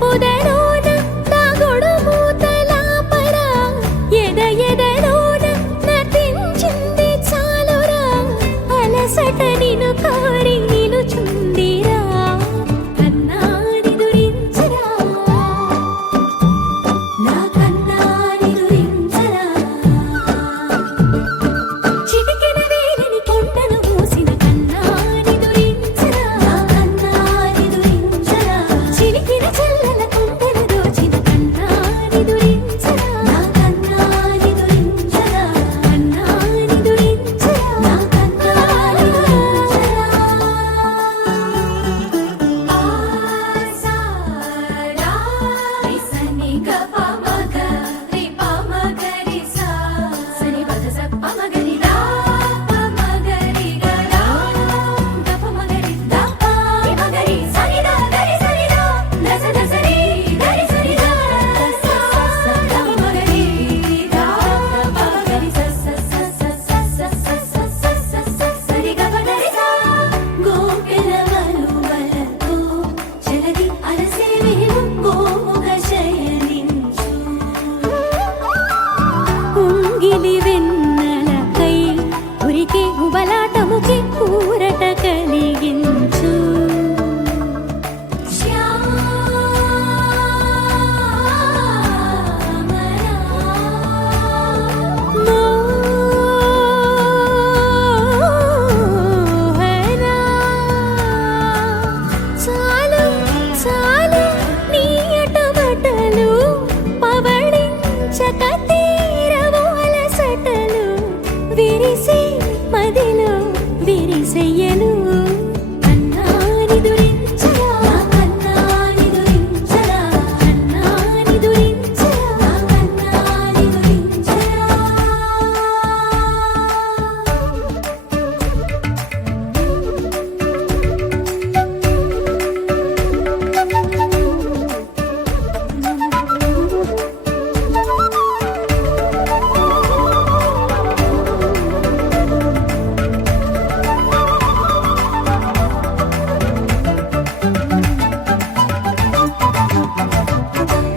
పొదలోన తాగుడు మూతలాపరా ఎదలోన నటించింది చాలురా అలసట నిన్ను కారి నిలుచుందిరా కన్నా నిదురించరా నా కన్నా నిదురించరా చిటికెన వేలిని కొండను మూసిన కన్నా నిదురించరా నా కన్నా నిదురించరా చిలికిన చల్లల కొండను దోచిన కన్నా నిదురించరా నా కన్నా నిదురించరా కన్నా నిదురించరా నా కన్నా నిదురించరా ఆసారా రిసని గపమగ రిపమగరిసా సని పదస పమగరిరా పమగరి గరా గపమగరి దప పమగరి సనిదా గరి సనిదా దస దసరి గరి సనిదా దస సస పమగరి దా పమగరి సస సస సస సస సస సరి గపగరిసా గోపిల వలువలతో జలది అలసేవేవు గోముగ శయనించు ఉంగిలి వెన్నెలకై ఉరికి ఉబలాటముకి ఊరట కలిగించు మోహనా చాలు చాలు నీ అటమటలు పవళించక తీరవు అలసటలు విరిసే మదిలో విరిసెయ్యలు కన్నా నిదురించరా కన్నా నిదురించరా కన్నా నిదురించరా కన్నా నిదురించరా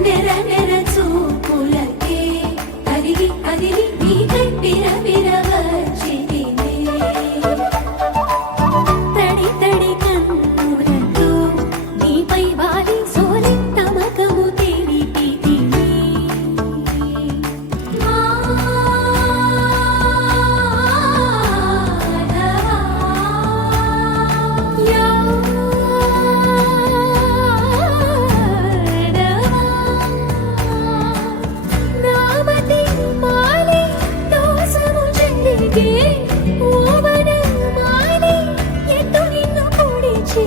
నెర నెర చూపులకే అరిగి అదిలి నీకై పిరపిర వచ్చితినే తడి తడి కన్నులతో నీపై వాలి సోలి తమకము తెలిపితినే నామతి మాలి దోసము చెందిగే ఓవన మాలి ఎత్తు నిన్ను పొడిచి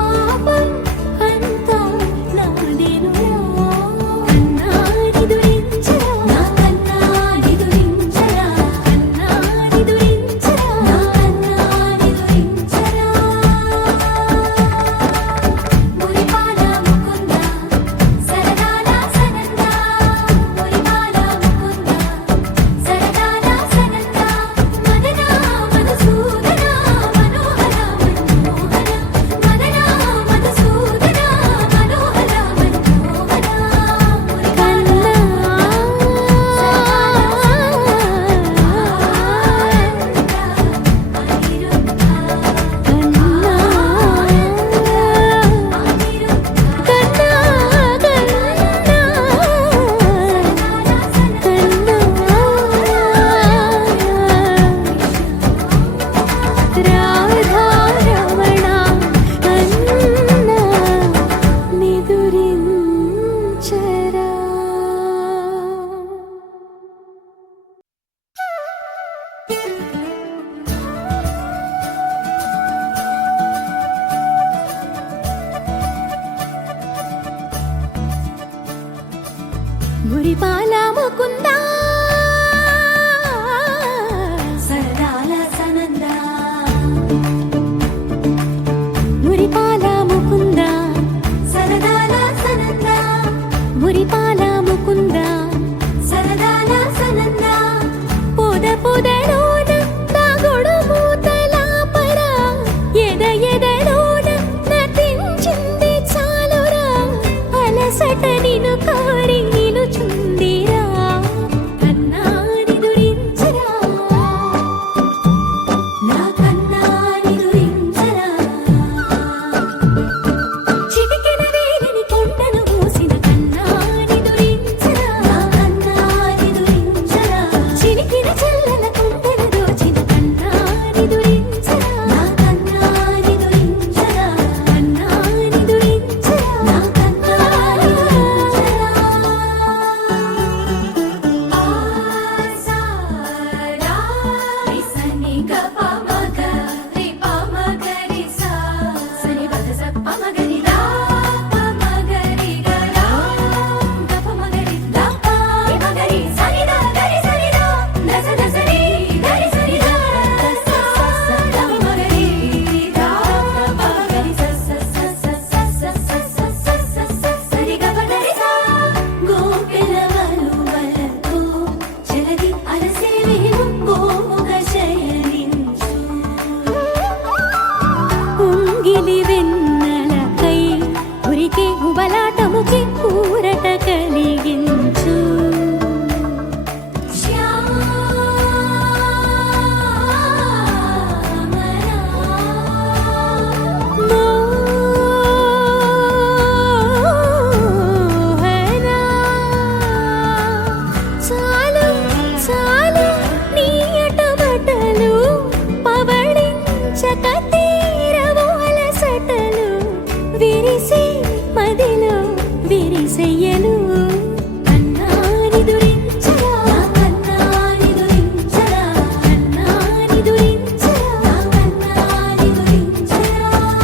పాపం అంతా నాదేనురా కన్నా నిదురించరా నా కన్నా నిదురించరా కన్నా నిదురించరా నా కన్నా నిదురించరా మురిపాల ముకుంద సరదాల సనంద మురిపాల ముకుంద సరదాల సనంద మదన మధుసూదన మనోహర మనోహర మదన మధుసూదన మనోహర మనోహర కన్నా మురిపాల ముకుందా